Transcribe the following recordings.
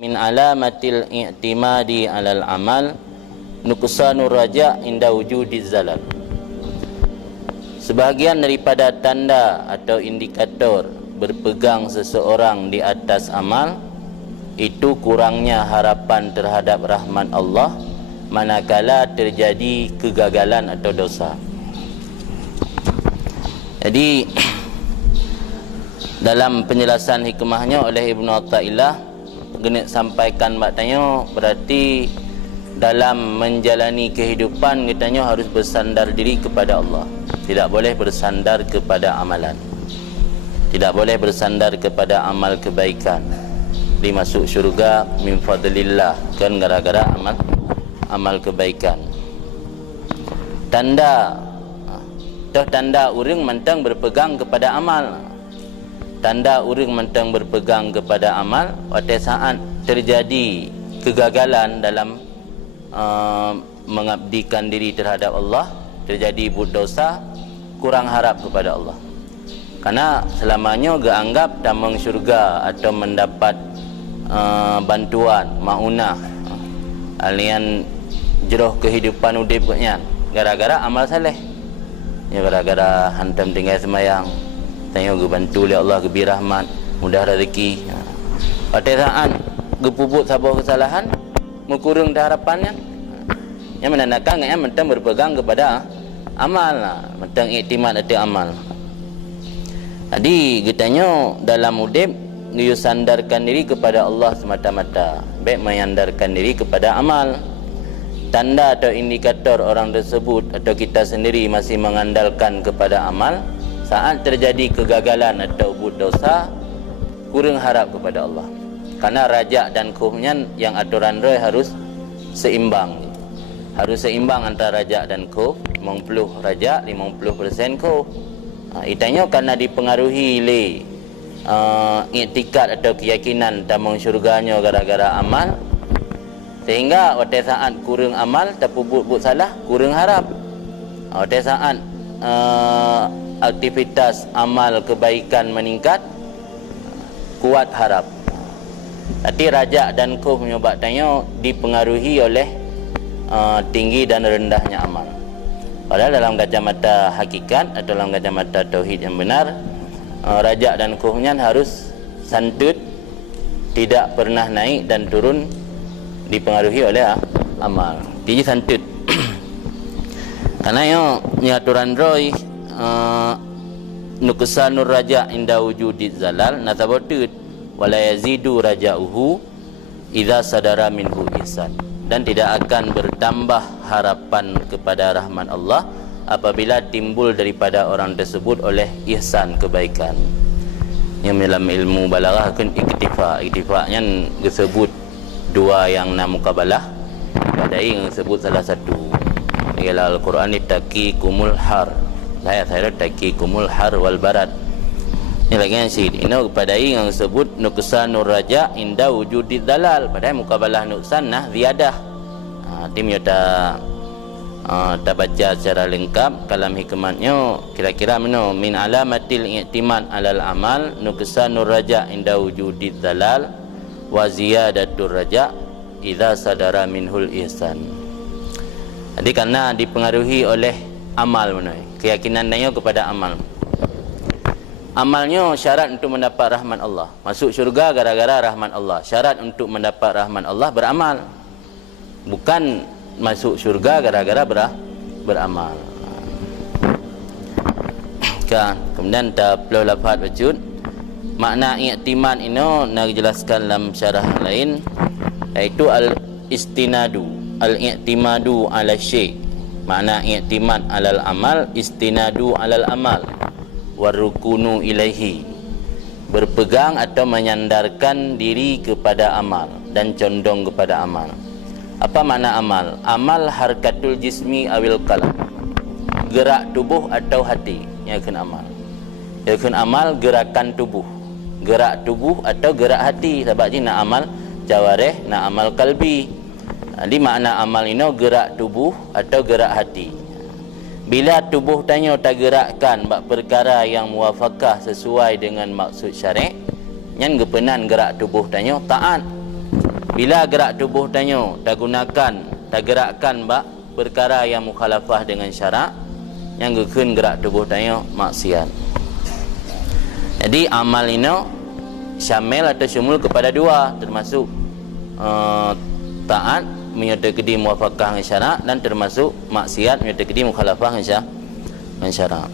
min alamatil i'timadi alal amal nuqsanur raja' inda wujudiz zalal. Sebahagian daripada tanda atau indikator berpegang seseorang di atas amal itu kurangnya harapan terhadap rahmat Allah manakala terjadi kegagalan atau dosa. Jadi dalam penjelasan hikmahnya oleh Ibnu Athaillah genek sampaikan maknanya, berarti dalam menjalani kehidupan katanya harus bersandar diri kepada Allah, tidak boleh bersandar kepada amalan, tidak boleh bersandar kepada amal kebaikan. Dimasuk syurga min fadlillah, kan gara-gara amal kebaikan. Tanda urang mentang berpegang kepada amal. Tanda urang mentang berpegang kepada amal pada saat terjadi kegagalan dalam mengabdikan diri terhadap Allah, terjadi dosa, kurang harap kepada Allah. Karena selamanya geanggap tamang syurga atau mendapat bantuan maunah alian jeroh kehidupan udip katnya gara-gara amal saleh. Ya gara-gara hantam tinggal semayang, tengok bantu oleh Allah, gebir rahmat, mudah rezeki. Pada saat gepuput sabar kesalahan, menkurung harapannya, yang menandakan yang mentang berpegang kepada amal, mentang iktimat atas amal. Jadi katanya dalam udip dia sandarkan diri kepada Allah semata-mata, baik menyandarkan diri kepada amal. Tanda atau indikator orang tersebut atau kita sendiri masih mengandalkan kepada amal, saat terjadi kegagalan atau dosa, kurang harap kepada Allah. Karena rajak dan khufnya yang aturan roh harus seimbang. Harus seimbang antara rajak dan khuf, 50 rajak, 50% khuf. Itanya karena dipengaruhi oleh iktikad atau keyakinan tamang syurganya gara-gara amal, sehingga pada saat kurang amal terpubut salah, kurang harap. Pada saat aktivitas amal kebaikan meningkat, kuat harap. Tapi rajak dan khuf menyebabkannya dipengaruhi oleh tinggi dan rendahnya amal. Padahal dalam kacamata hakikat atau dalam kacamata tauhid yang benar, rajak dan khufnya harus santut, tidak pernah naik dan turun, dipengaruhi oleh amal. Jadi santut. Karena ya aturan roy nuqsanur raja' inda wujudiz zalal natabutut wala yazidu raja'uhu idza sadara minhu ihsan, dan tidak akan bertambah harapan kepada rahmat Allah apabila timbul daripada orang tersebut oleh ihsan, kebaikan. Yang dalam ilmu balaghah kan iktifanya disebut dua yang na mukabalah, pada yang sebut salah satu. Ialah Al-Quran itaki kumul har, saya taki kumul har wal barat. Ini lagi yang sih ini pada yang sebut nuqsanur raja inda wujudid dalal, pada mukabalah nuqsan nah ziyadah. Tim yata tak baca secara lengkap kalam hikmatnya kira-kira mana min alamatil i'timad alal amal nuqsanur raja inda wujudid dalal wa ziyadatur raja idza sadara minhul ihsan. Jadi karena dipengaruhi oleh amal mana, keyakinan dia kepada amal. Amalnya syarat untuk mendapat rahmat Allah. Masuk syurga gara-gara rahmat Allah. Syarat untuk mendapat rahmat Allah beramal. Bukan masuk syurga gara-gara beramal. Kan, kemudian perlu lafaz wujud. Makna i'timad ini nak jelaskan dalam syarah lain, iaitu al-istinadu, al-i'timadu ala syai'. Makna i'timad alal amal, istinadu alal amal, warukunu ilaihi, berpegang atau menyandarkan diri kepada amal dan condong kepada amal. Apa makna amal? Amal harkatul jismi awil qalb, gerak tubuh atau hati yang akan amal. Yang akan amal gerakan tubuh, gerak tubuh atau gerak hati. Sebab ni nak amal jawareh, nak amal kalbi. Jadi makna amal ini gerak tubuh atau gerak hati. Bila tubuh tanya tak gerakkan bak perkara yang muwafaqah sesuai dengan maksud syariat, yang gepenan gerak tubuh tanya taat. Bila gerak tubuh tanyo tak gunakan, tak gerakkan bak perkara yang mukhalafah dengan syarak, yang gekeun gerak tubuh tanyo maksiat. Jadi amal ini syamil atau syumul kepada dua, termasuk taat menyertai muwafaqah dengan syarak, dan termasuk maksiat menyertai mukhalafah dengan syarak.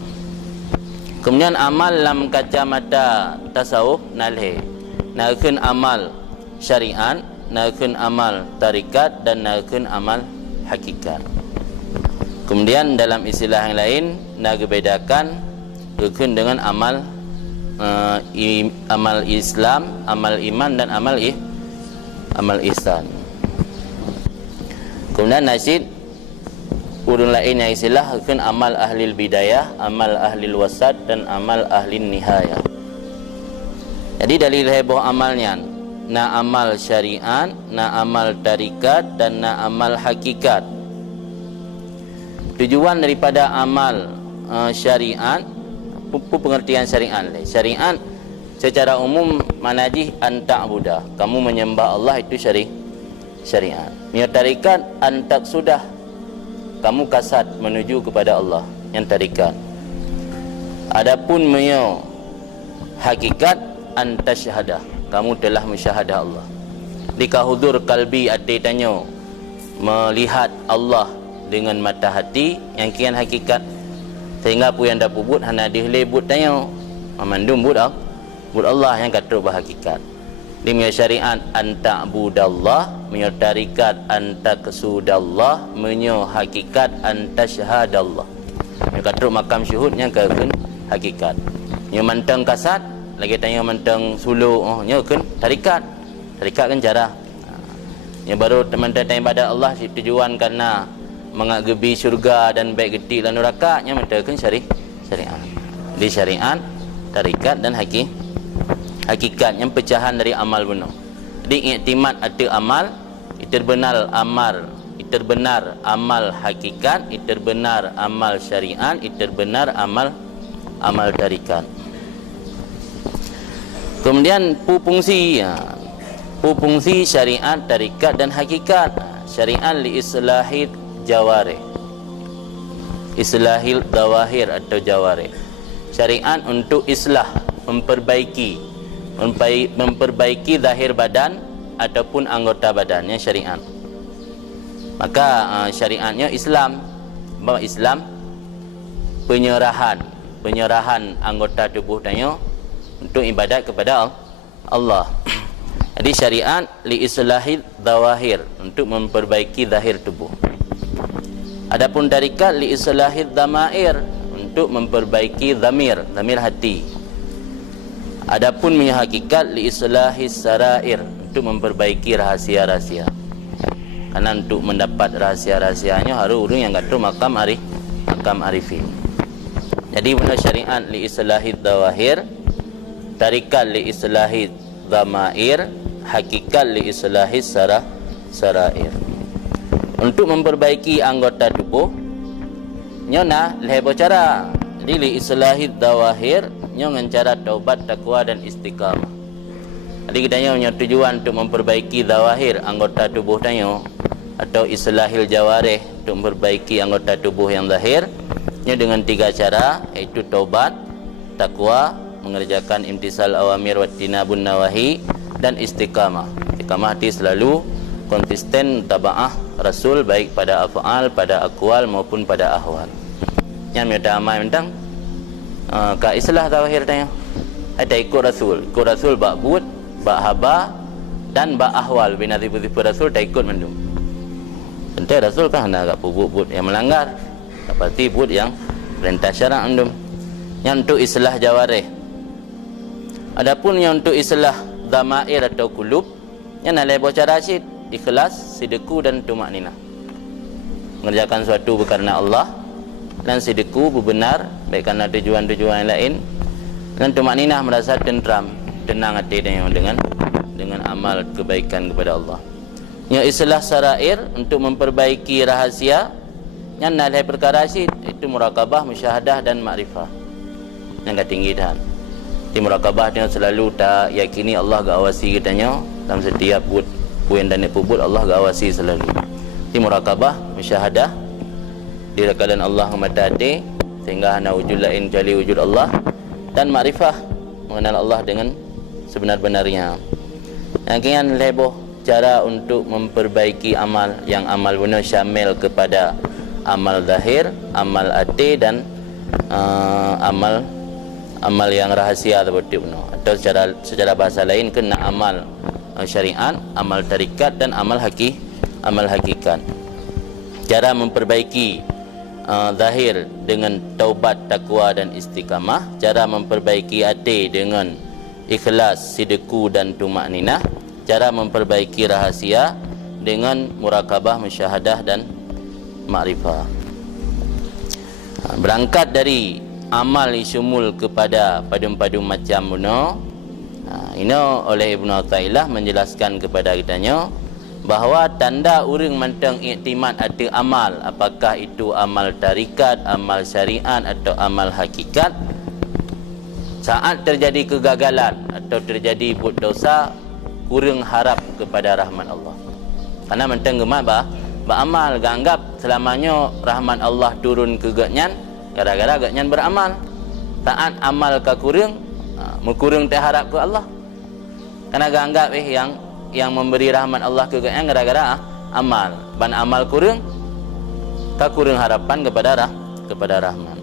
Kemudian amal dalam kacamata tasawuf nalhe, nakeun amal syariat, nakeun amal tarikat, dan nakeun amal hakikat. Kemudian dalam istilah yang lain nagebedakan kekeun dengan amal amal Islam, amal iman, dan amal ihsan. Kemudian nasid urun lain yang istilah kekeun amal ahli bidayah, amal ahli wasat, dan amal ahli nihayah. Jadi dalil heboh amalnya na amal syariat, na amal tarikat, dan na amal hakikat. Tujuan daripada amal syariat, pengertian syariat. Syariat secara umum manajih anta'budah, kamu menyembah Allah, itu syariat. Niat tarikat antak sudah, kamu kasat menuju kepada Allah, yang tarikat. Adapun menyo hakikat antasyahadah, kamu telah mensyahadah Allah. Jika hudur kalbi ati tanyo melihat Allah dengan mata hati, yang kian hakikat. Sehingga pu yang dapat but hana dihlebut tanyo memandum but Allah yang kata berhakikat. Di menyo syariat anta'budallah, menyo tarikat antaksudallah, menyo hakikat antasyhadallah. Menyo kata makam syuhud yang keun hakikat. Menyo manteng kasat lagi tanyo manteng sulu, nyo keun tarikat. Tarikat kan cara. Nyo baru teman-teman ibadat Allah tujuan karena mengagebi syurga dan baik getik dan neraka, nya mentakan syariat. Di syariat, tarikat, dan hakikat yang pecahan dari amal benar. Jadi iktimad ada amal, iterbenar amal, iterbenar amal hakikat, iterbenar amal syariat, iterbenar amal tarikat. Kemudian fungsi syariat, tarikat, dan hakikat. Syariat li islahid jawarih, islahil dawahir atau jawarih. Syariat untuk islah, memperbaiki zahir badan ataupun anggota badannya syariat. Maka syariatnya Islam, bahawa Islam penyerahan anggota tubuh tanyo untuk ibadat kepada Allah. Jadi syariat li islahil dawahir, untuk memperbaiki zahir tubuh. Adapun tarikat li islahid dhamair, untuk memperbaiki dhamir hati. Adapun punya hakikat li islahis sarair, untuk memperbaiki rahasia-rahasia. Karena untuk mendapat rahasia-rahasianya harus orang yang kata makam arifin. Jadi benda syariat li islahid dawahir, tarikat li islahid dhamair, hakikat li islahis sarair. Untuk memperbaiki anggota tubuh nyona lehebo cara. Jadi li islahid dawahir nyo dengan cara taubat, takwa, dan istiqamah. Jadi kita nyo tujuan untuk memperbaiki dawahir anggota tubuh tanyo, atau islahil jawarih, untuk memperbaiki anggota tubuh yang zahir nyo dengan 3 cara, iaitu taubat, takwa, mengerjakan imtisal awamir wa tinabun nawahi, dan istiqamah. Istiqamah itu selalu konsisten tabaah Rasul, baik pada af'al, pada aqwal, maupun pada ahwal. Yang minta amal tentang ka islah tawahir tanya. Ada ikut Rasul bak bud, bak haba, dan bak ahwal. Bina tipu-tipu Rasul tak ikut mendung. Tentu Rasul kan hendak agak bud yang melanggar, seperti bud yang perintah syarak mendung. Yang untuk islah jawarih. Adapun yang untuk islah dhamair atau kulub, yang nak lebih cara syid, ikhlas, sidqu, dan tumakninah. Mengerjakan sesuatu berkarena Allah, dan sidqu benar baik karena tujuan-tujuan yang lain, dan tumakninah merasa tenang hati dengan amal kebaikan kepada Allah. Yang islah sarair, untuk memperbaiki rahasia, yang nalai perkara syid, itu murakabah, musyahadah, dan makrifah. Yang tinggi dah. Di murakabah dia selalu tak yakini Allah gak awasi kitanya dalam setiap wud puin dan pubut Allah gawasi selalu. Di murakabah, musyahadah di keadaan Allah mata hati sehingga hana wujud lain kecuali wujud Allah, dan makrifah mengenal Allah dengan sebenar-benarnya. Yang kian leboh cara untuk memperbaiki amal, yang amal benar syamil kepada amal zahir, amal hati, dan amal yang rahasia seperti itu, atau secara bahasa lain kena amal syariat, amal tarikat, dan amal hakikat. Cara memperbaiki zahir dengan taubat, takwa, dan istiqamah. Cara memperbaiki hati dengan ikhlas, sidqu, dan tumakninah. Cara memperbaiki rahasia dengan murakabah, musyahadah, dan makrifah. Berangkat dari amal isumul kepada padu-padu macam buno, ini oleh Ibnu Athaillah menjelaskan kepada kitanya bahawa tanda orang mentang iktimat ada amal, apakah itu amal tarikat, amal syariat, atau amal hakikat, saat terjadi kegagalan atau terjadi buat dosa, kurang harap kepada rahmat Allah. Karena mentang gemak beramal, ganggap selamanya rahmat Allah turun ke gatnyan gara-gara gatnyan beramal. Taat amal ka kurang, kurang terharap ke Allah. Karena ganggap yang memberi rahmat Allah ke gatnyan gara-gara amal. Ban amal kurang, ka kurang harapan kepada rahmat.